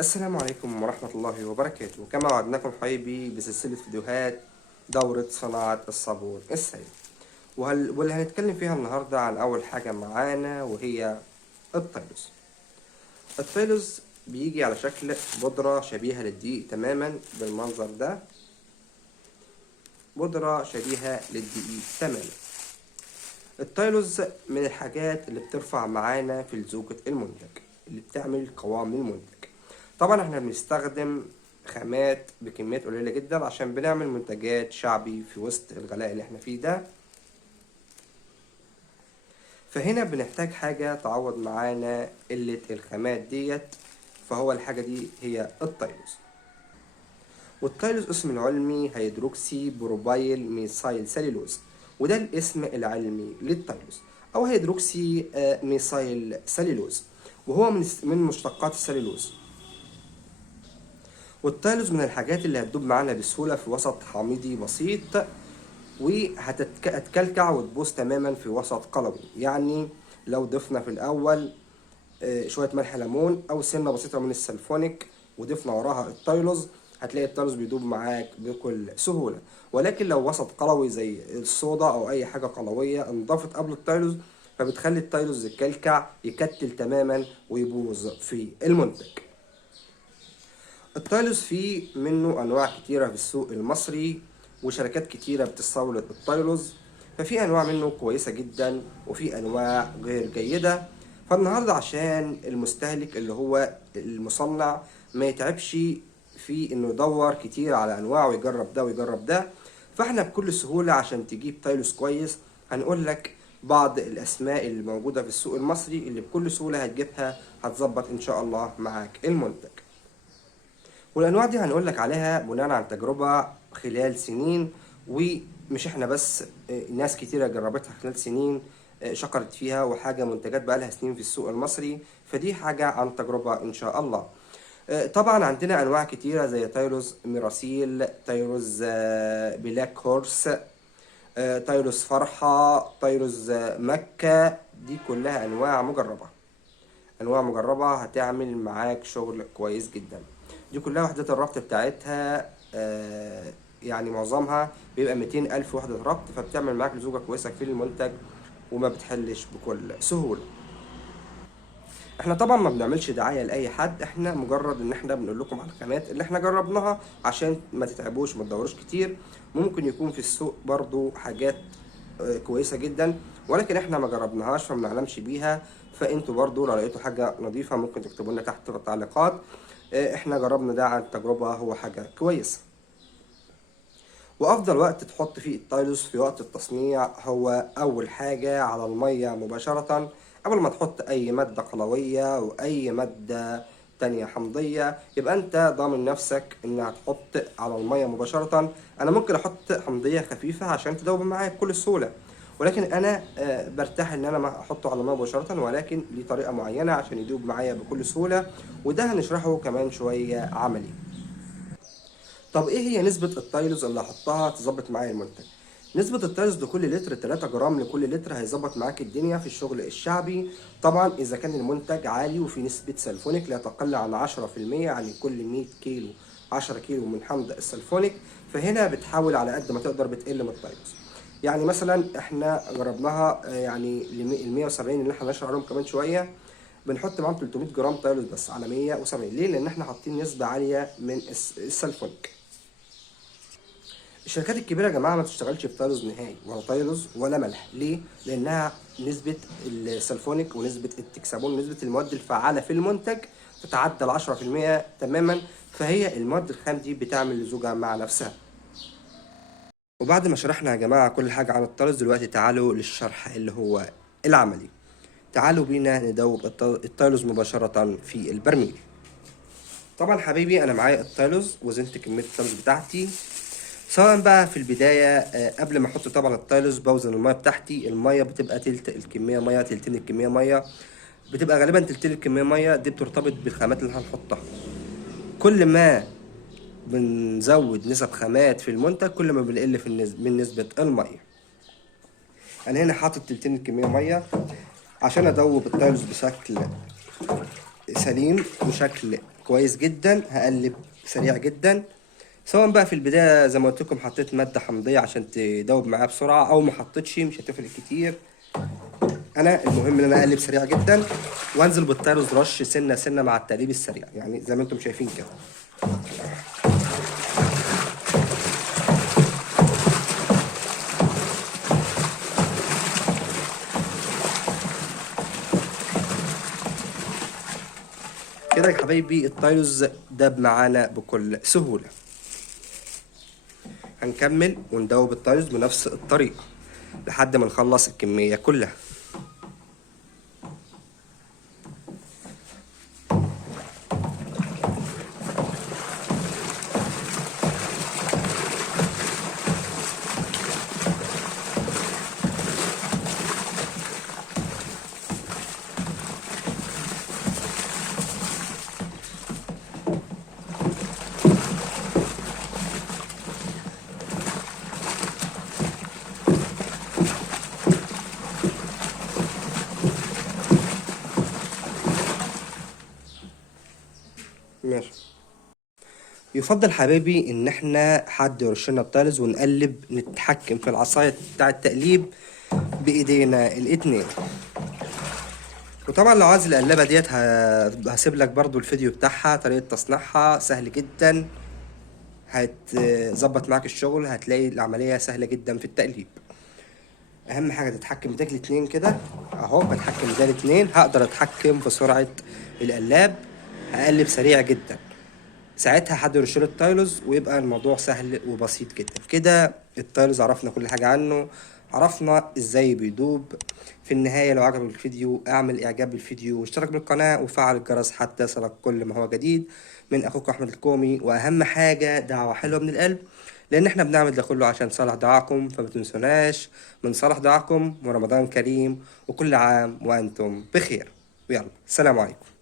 السلام عليكم ورحمة الله وبركاته. كما وعدناكم حبايبي بسلسلة فيديوهات دورة صناعة الصابون السائل، واللي هنتكلم فيها النهاردة عن أول حاجة معانا وهي التيلوز. التيلوز بيجي على شكل بودرة شبيهة للدقيق تماما بالمنظر ده، بودرة شبيهة للدقيق تماما. التيلوز من الحاجات اللي بترفع معانا في لزوجة المنتج، اللي بتعمل قوام للمنتج. طبعا احنا بنستخدم خامات بكميات قليلة جدا عشان بنعمل منتجات شعبي في وسط الغلاء اللي احنا فيه ده، فهنا بنحتاج حاجة تعوض معانا قلة الخامات ديت، فهو الحاجة دي هي التيلوز. والتيلوز اسم العلمي هيدروكسي بروبايل ميثايل سليلوز، وده الاسم العلمي للتيلوز، او هيدروكسي ميثايل سليلوز، وهو من مشتقات السليلوز. والتيلوز من الحاجات اللي هتدوب معانا بسهولة في وسط حامضي بسيط، وهتتكلكع وتبوظ تماما في وسط قلوي. يعني لو ضفنا في الأول شوية ملح ليمون أو سنة بسيطة من السلفونيك وضفنا وراها التيلوز، هتلاقي التيلوز بيدوب معاك بكل سهولة. ولكن لو وسط قلوي زي الصودا أو أي حاجة قلوية انضافت قبل التيلوز، فبتخلي التيلوز يكلكع يكتل تماما ويبوظ في المنتج. التيلوز فيه منه أنواع كتيرة في السوق المصري، وشركات كتيرة بتستورد التيلوز، ففي أنواع منه كويسة جدا وفي أنواع غير جيدة. فالنهاردة عشان المستهلك اللي هو المصنع ما يتعبش في إنه يدور كتير على أنواع ويجرب ده ويجرب ده، فاحنا بكل سهولة عشان تجيب تيلوز كويس هنقول لك بعض الأسماء اللي موجودة في السوق المصري اللي بكل سهولة هتجيبها هتظبط إن شاء الله معاك المنتج. والانواع دي هنقول لك عليها بناء عن تجربه خلال سنين، ومش احنا بس، ناس كتيره جربتها خلال سنين، شكرت فيها، وحاجه منتجات بقى لها سنين في السوق المصري، فدي حاجه عن تجربه ان شاء الله. طبعا عندنا انواع كتيره زي تيروز ميراسيل، تيروز بلاك هورس، تيروز فرحه، تيروز مكه. دي كلها انواع مجربه، انواع مجربة هتعمل معاك شغل كويس جدا. دي كلها وحدات الربط بتاعتها يعني معظمها بيبقى 200 ألف وحدة ربط، فبتعمل معاك لزوجة كويسة في المنتج وما بتحلش بكل سهولة. احنا طبعا ما بنعملش دعاية لأي حد، احنا مجرد ان احنا بنقول لكم على الخامات اللي احنا جربناها عشان ما تتعبوش ما تدوروش كتير. ممكن يكون في السوق برضو حاجات كويسة جدا، ولكن احنا ما جربناهاش فما نعلمش بيها. فانتوا برضو لو لقيتوا حاجة نظيفة ممكن تكتبوا لنا تحت في التعليقات. احنا جربنا ده عن تجربة، هو حاجة كويسة. وافضل وقت تحط فيه التايلوس في وقت التصنيع هو اول حاجة على المية مباشرة، قبل ما تحط اي مادة قلوية او اي مادة تانية حمضية. يبقى انت ضامن نفسك ان هتحط على المية مباشرة. انا ممكن احط حمضية خفيفة عشان تدوب معايا بكل سهولة، ولكن انا برتاح ان انا ما احطه على المية مباشرة، ولكن ليه طريقة معينة عشان يدوب معايا بكل سهولة، وده هنشرحه كمان شوية عملي. طب ايه هي نسبة التايلوز اللي هحطها تظبط معايا المنتج؟ نسبة التايلوز لكل لتر 3 جرام لكل لتر هيظبط معاك الدنيا في الشغل الشعبي. طبعا اذا كان المنتج عالي وفي نسبة سلفونيك لا تقل عن 10%، يعني كل 100 كيلو 10 كيلو من حمض السلفونيك، فهنا بتحاول على قد ما تقدر بتقل من التايلوز. يعني مثلا احنا جربناها، يعني ال 170 اللي احنا هنشرح عليهم كمان شوية، بنحط معاهم 300 جرام تايلوز بس على 170. ليه؟ لان احنا حاطين نسبة عالية من السلفونيك. الشركات الكبيره يا جماعه ما تشتغلش بتايلوز نهائي، ولا تايلوز ولا ملح. ليه؟ لانها نسبه السلفونيك ونسبه التكسابون ونسبه المواد الفعاله في المنتج تتعدى ال 10% تماما، فهي المواد الخام دي بتعمل لزوجها مع نفسها. وبعد ما شرحنا يا جماعه كل حاجه عن التايلوز، دلوقتي تعالوا للشرح اللي هو العملي. تعالوا بينا ندوب التايلوز مباشره في البرميل. طبعا حبيبي انا معايا التايلوز، وزنت كميه التايلوز بتاعتي. سواء بقى في البداية قبل ما احط طبعا التايلوز بوزن المية بتاعتي. المية بتبقى تلت الكمية مية، تلتين الكمية مية، بتبقى غالبا تلتين الكمية مية. دي بترتبط بالخامات اللي هنحطها. كل ما بنزود نسب خامات في المنتج كل ما بنقل في من نسبة المية. انا هنا حاطط تلتين الكمية مية عشان ادوب التايلوز بشكل سليم وشكل كويس جدا. هقلب سريع جدا، سواء بقى في البداية زي ما قلت لكم حطيت مادة حمضية عشان تدوب معايا بسرعة، او ما حطيتش مش هتفرق كتير. انا المهم ان انا اقلب سريع جدا وانزل بالتايروز رش سنة سنة مع التقليب السريع، يعني زي ما انتم شايفين كده. كده يا حبايبي التايروز داب معانا بكل سهولة. هنكمل وندوب التايروز بنفس الطريقة لحد ما نخلص الكمية كلها. ماشي. يفضل حبايبي ان احنا حد يرشنا التايلز ونقلب، نتحكم في العصاية بتاع التقليب بايدينا الاتنين. وطبعا لو عايز القلابة ديت هسيب لك برضو الفيديو بتاعها، طريقة تصنيعها سهل جدا، هتظبط معاك الشغل، هتلاقي العملية سهلة جدا في التقليب. اهم حاجة تتحكم بايديك الاتنين كده اهو، بتحكم بايديا الاتنين هقدر اتحكم في سرعة القلاب، هقلب سريع جدا. ساعتها حد يرش له التايلوز ويبقى الموضوع سهل وبسيط جدا. كده التايلوز عرفنا كل حاجة عنه، عرفنا ازاي بيدوب. في النهاية لو عجبك الفيديو اعمل اعجاب بالفيديو واشترك بالقناة وفعل الجرس حتى يصلك كل ما هو جديد من اخوك احمد الكومي. واهم حاجة دعوة حلوة من القلب، لان احنا بنعمل ده كله عشان صالح دعاكم، فما تنسوناش من صالح دعاكم. ورمضان كريم وكل عام وانتم بخير، ويلا سلام عليكم.